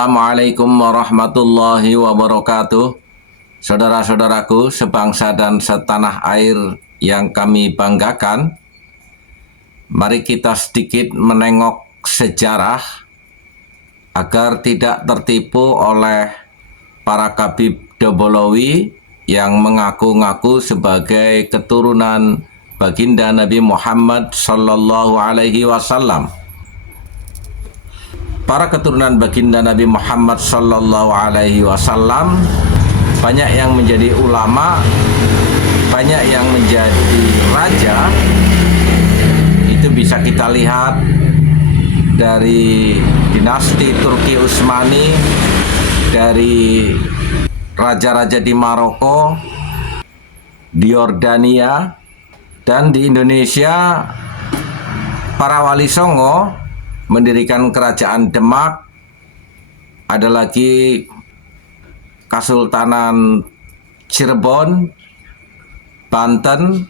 Assalamualaikum warahmatullahi wabarakatuh. Saudara-saudaraku sebangsa dan setanah air yang kami banggakan, mari kita sedikit menengok sejarah agar tidak tertipu oleh para Khabib Dobolowi yang mengaku-ngaku sebagai keturunan baginda Nabi Muhammad Sallallahu Alaihi Wasallam. Para keturunan baginda Nabi Muhammad Sallallahu Alaihi Wasallam banyak yang menjadi ulama, banyak yang menjadi raja. Itu bisa kita lihat dari dinasti Turki Utsmani, dari raja-raja di Maroko, di Yordania, dan di Indonesia para wali songo mendirikan kerajaan Demak. Ada lagi Kesultanan Cirebon, Banten,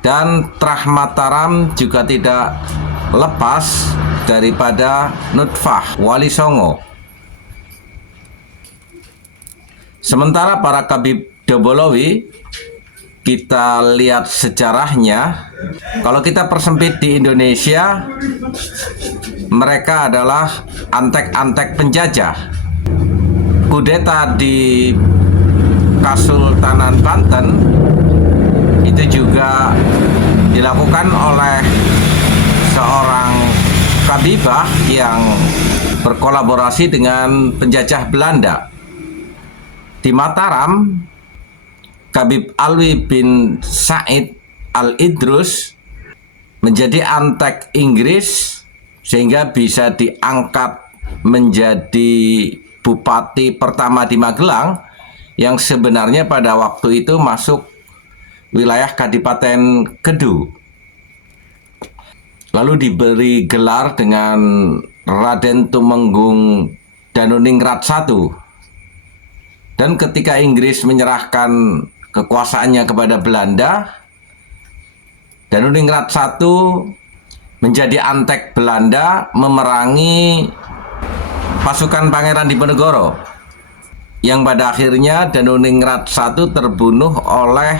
dan Trah Mataram juga tidak lepas daripada Nutfah, wali songo. Sementara para Khabib Dobolowi, kita lihat sejarahnya. Kalau kita persempit di Indonesia, mereka adalah antek-antek penjajah. Kudeta di Kesultanan Banten itu juga dilakukan oleh seorang Khabibah yang berkolaborasi dengan penjajah Belanda. Di Mataram, Khabib Alwi bin Said Al-Idrus menjadi antek Inggris sehingga bisa diangkat menjadi bupati pertama di Magelang yang sebenarnya pada waktu itu masuk wilayah Kadipaten Kedu. Lalu diberi gelar dengan Raden Tumenggung Danuningrat I. Dan ketika Inggris menyerahkan kekuasaannya kepada Belanda, Danuningrat I menjadi antek Belanda memerangi pasukan Pangeran Diponegoro, yang pada akhirnya Danuningrat I terbunuh oleh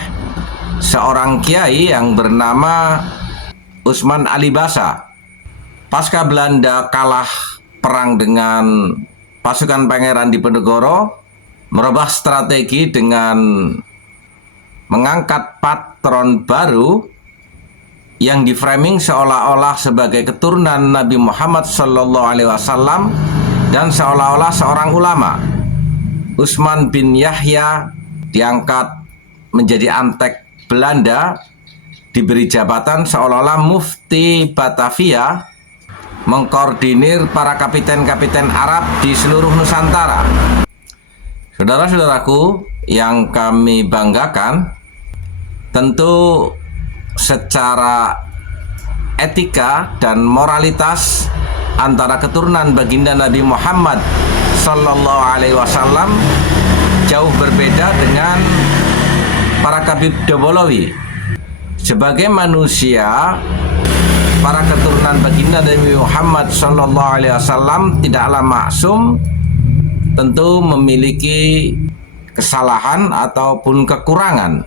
seorang kiai yang bernama Usman Alibasa. Pasca Belanda kalah perang dengan pasukan Pangeran Diponegoro, merubah strategi dengan mengangkat patron baru yang diframing seolah-olah sebagai keturunan Nabi Muhammad Sallallahu Alaihi Wasallam dan seolah-olah seorang ulama. Utsman bin Yahya diangkat menjadi antek Belanda, diberi jabatan seolah-olah mufti Batavia, mengkoordinir para kapiten-kapiten Arab di seluruh Nusantara. Saudara-saudaraku yang kami banggakan, tentu secara etika dan moralitas antara keturunan baginda Nabi Muhammad Sallallahu Alaihi Wasallam jauh berbeda dengan para Khabib Dobolowi. Sebagai manusia, para keturunan baginda Nabi Muhammad Sallallahu Alaihi Wasallam tidaklah maksum, tentu memiliki kesalahan ataupun kekurangan.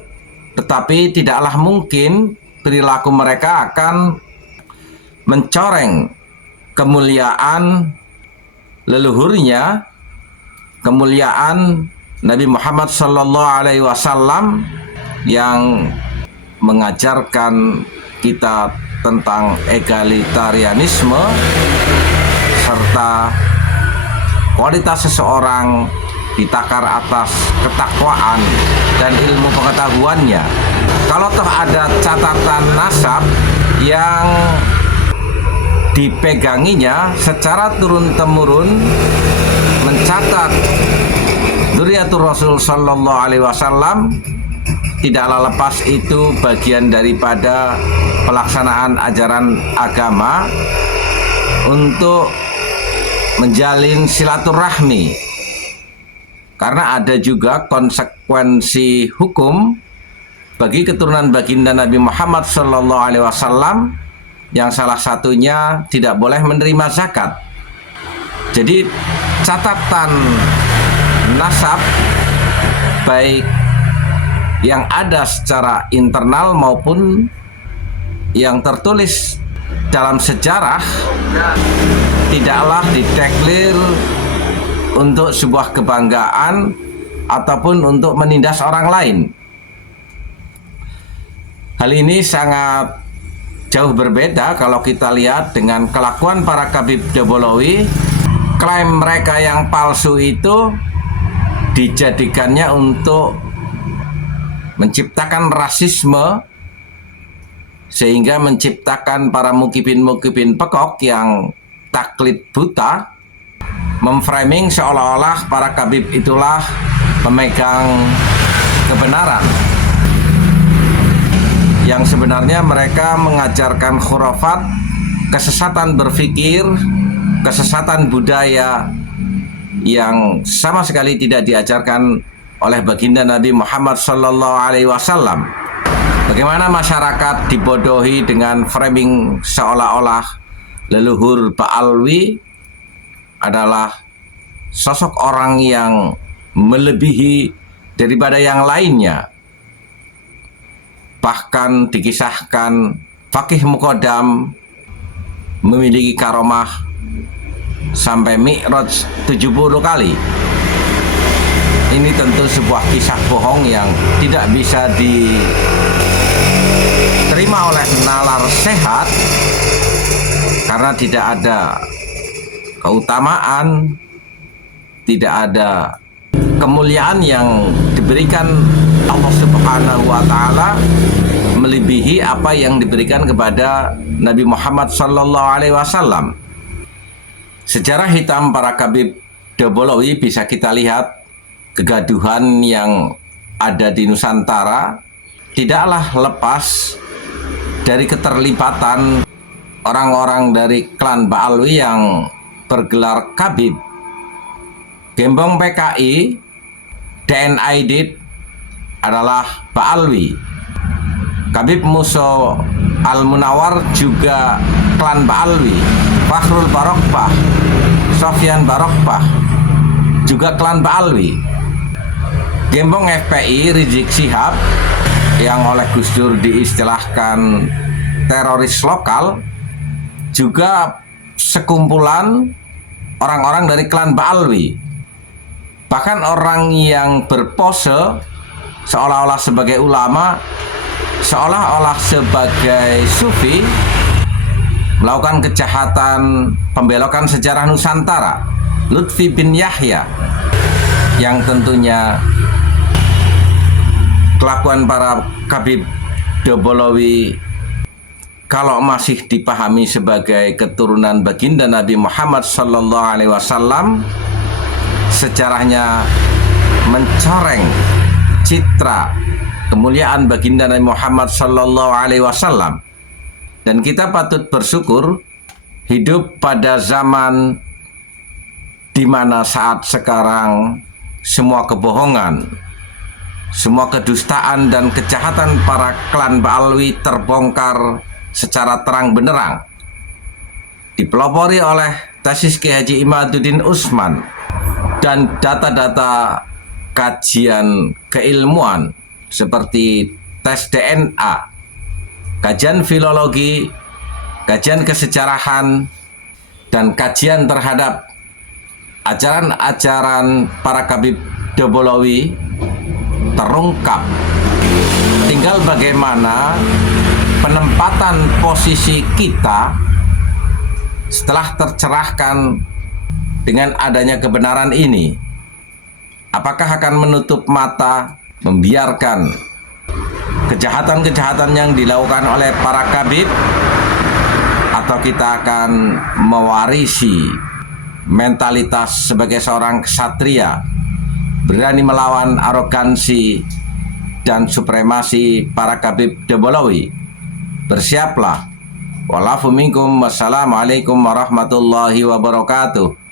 Tetapi tidaklah mungkin perilaku mereka akan mencoreng kemuliaan leluhurnya, kemuliaan Nabi Muhammad Sallallahu Alaihi Wasallam yang mengajarkan kita tentang egalitarianisme serta kualitas seseorang ditakar atas ketakwaan dan ilmu pengetahuannya. Kalau toh ada catatan nasab yang dipeganginya secara turun-temurun mencatat Dzurriyyatur Rasul Sallallahu Alaihi Wasallam, tidaklah lepas itu bagian daripada pelaksanaan ajaran agama untuk menjalin silaturahmi. Karena ada juga konsekuensi hukum bagi keturunan baginda Nabi Muhammad Sallallahu Alaihi Wasallam yang salah satunya tidak boleh menerima zakat. Jadi catatan nasab baik yang ada secara internal maupun yang tertulis dalam sejarah tidaklah dideklir untuk sebuah kebanggaan ataupun untuk menindas orang lain. Hal ini sangat jauh berbeda kalau kita lihat dengan kelakuan para Khabib Dobolowi. Klaim mereka yang palsu itu dijadikannya untuk menciptakan rasisme, sehingga menciptakan para mukibin-mukibin pekok yang taklid buta, memframing seolah-olah para Khabib itulah pemegang kebenaran, yang sebenarnya mereka mengajarkan khurafat, kesesatan berpikir, kesesatan budaya yang sama sekali tidak diajarkan oleh baginda Nabi Muhammad SAW. Bagaimana masyarakat dibodohi dengan framing seolah-olah leluhur Ba'alwi adalah sosok orang yang melebihi daripada yang lainnya. Bahkan dikisahkan Faqih Muqaddam memiliki karomah sampai Mi'raj 70 kali. Ini tentu sebuah kisah bohong yang tidak bisa diterima oleh nalar sehat, karena tidak ada keutamaan, tidak ada kemuliaan yang diberikan Allah Subhanahu wa Ta'ala melebihi apa yang diberikan kepada Nabi Muhammad SAW. Sejarah hitam para Khabib Dobolowi bisa kita lihat. Kegaduhan yang ada di Nusantara tidaklah lepas dari keterlibatan orang-orang dari klan Ba'alwi yang bergelar Khabib. Gembong PKI, DN Aidit adalah Ba'alwi. Khabib Muso Al-Munawar juga klan Ba'alwi. Fakhrul Barokbah, Sofyan Barokbah juga klan Ba'alwi. Gembong FPI Rizik Syihab yang oleh Gus Dur diistilahkan teroris lokal juga sekumpulan orang-orang dari klan Ba'alwi. Bahkan orang yang berpose seolah-olah sebagai ulama, seolah-olah sebagai sufi, melakukan kejahatan pembelokan sejarah Nusantara. Lutfi bin Yahya, yang tentunya kelakuan para Khabib Dobolowi kalau masih dipahami sebagai keturunan baginda Nabi Muhammad SAW, sejarahnya mencoreng citra kemuliaan baginda Nabi Muhammad SAW. Dan kita patut bersyukur hidup pada zaman di mana saat sekarang semua kebohongan, semua kedustaan dan kejahatan para klan Ba'alwi terbongkar secara terang benderang, dipelopori oleh tesis Ki Haji Imaduddin Usman dan data-data kajian keilmuan seperti tes DNA, kajian filologi, kajian kesejarahan, dan kajian terhadap ajaran-ajaran para Khabib Dobolowi terungkap. Tinggal bagaimana penempatan posisi kita setelah tercerahkan dengan adanya kebenaran ini. Apakah akan menutup mata, membiarkan kejahatan-kejahatan yang dilakukan oleh para Khabib, atau kita akan mewarisi mentalitas sebagai seorang ksatria, berani melawan arogansi dan supremasi para Khabib Dobolowi? Bersiaplah. Walafu minkum. Wassalamualaikum warahmatullahi wabarakatuh.